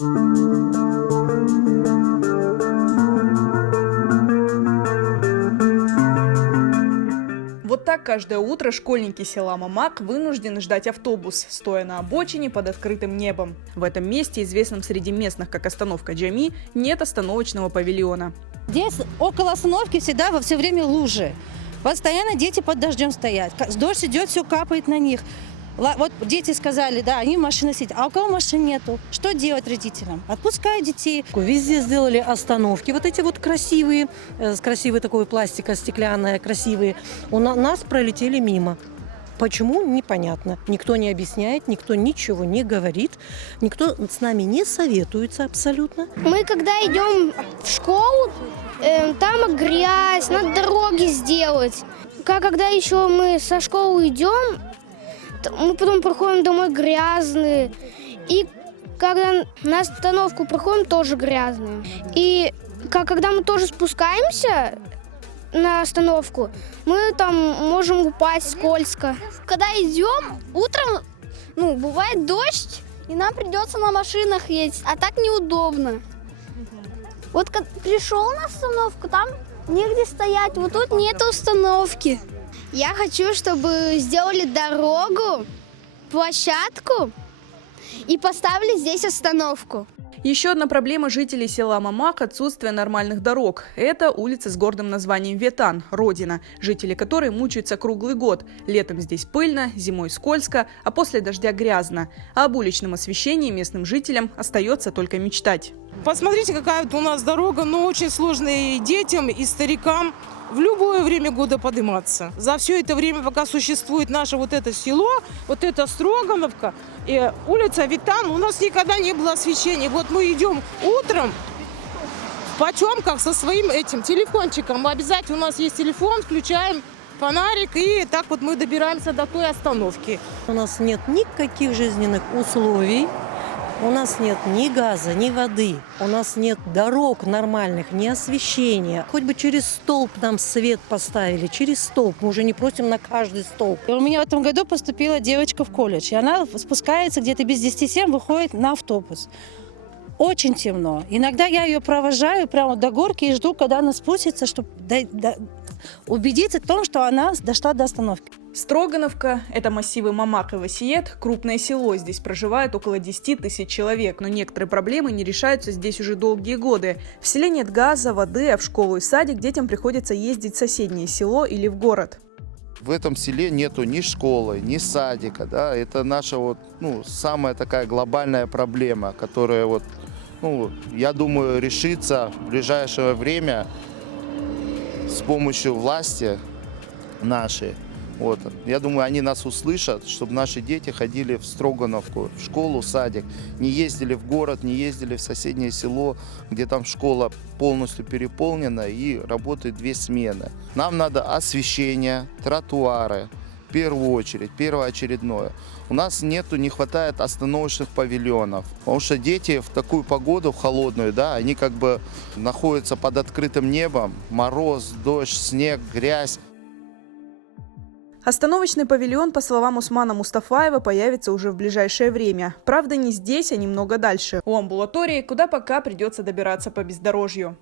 Вот так каждое утро школьники села Мамак вынуждены ждать автобус, стоя на обочине под открытым небом. В этом месте, известном среди местных как остановка Джами, нет остановочного павильона. Здесь около остановки всегда во все время лужи. Постоянно дети под дождем стоят. Дождь идет, все капает на них. Вот дети сказали, да, они в машине сидят, а у кого машин нету? Что делать родителям? Отпускают детей. Везде сделали остановки, вот эти вот красивые, с красивой такой пластика, стеклянная, красивые. У нас пролетели мимо. Почему? Непонятно. Никто не объясняет, никто ничего не говорит, никто с нами не советуется абсолютно. Мы когда идем в школу, там грязь, надо дороги сделать. Когда еще мы со школы идем, мы потом приходим домой грязные. И когда на остановку приходим, тоже грязные. И когда мы тоже спускаемся на остановку, мы там можем упасть скользко. Когда идем, утром, бывает дождь, и нам придется на машинах ездить, а так неудобно. Вот как пришел на остановку, там негде стоять, вот тут нет установки. Я хочу, чтобы сделали дорогу, площадку и поставили здесь остановку. Еще одна проблема жителей села Мамак – отсутствие нормальных дорог. Это улица с гордым названием Ветан – родина, жители которой мучаются круглый год. Летом здесь пыльно, зимой скользко, а после дождя грязно. А об уличном освещении местным жителям остается только мечтать. Посмотрите, какая вот у нас дорога, но очень сложная и детям, и старикам. В любое время года подниматься. За все это время, пока существует наше вот это село, вот это Строгановка и улица Ветан, у нас никогда не было освещения. Вот мы идем утром в потемках со своим этим телефончиком. Обязательно у нас есть телефон, включаем фонарик, и так вот мы добираемся до той остановки. У нас нет никаких жизненных условий. У нас нет ни газа, ни воды, у нас нет дорог нормальных, ни освещения. Хоть бы через столб нам свет поставили, через столб. Мы уже не просим на каждый столб. У меня в этом году поступила девочка в колледж, и она спускается где-то без 10:07, выходит на автобус. Очень темно. Иногда я ее провожаю прямо до горки и жду, когда она спустится, чтобы убедиться в том, что она дошла до остановки. Строгановка – это массивы Мамак и Васиет, крупное село. Здесь проживает около 10 тысяч человек, но некоторые проблемы не решаются здесь уже долгие годы. В селе нет газа, воды, а в школу и садик детям приходится ездить в соседнее село или в город. В этом селе нету ни школы, ни садика. Да? Это наша самая такая глобальная проблема, которая я думаю, решится в ближайшее время с помощью власти нашей. Я думаю, они нас услышат, чтобы наши дети ходили в Строгановку, в школу, садик, не ездили в город, не ездили в соседнее село, где там школа полностью переполнена и работает 2 смены. Нам надо освещение, тротуары, в первую очередь, первоочередное. У нас не хватает остановочных павильонов, потому что дети в такую погоду, в холодную, они как бы находятся под открытым небом, мороз, дождь, снег, грязь. Остановочный павильон, по словам Усмана Мустафаева, появится уже в ближайшее время. Правда, не здесь, а немного дальше, у амбулатории, куда пока придется добираться по бездорожью.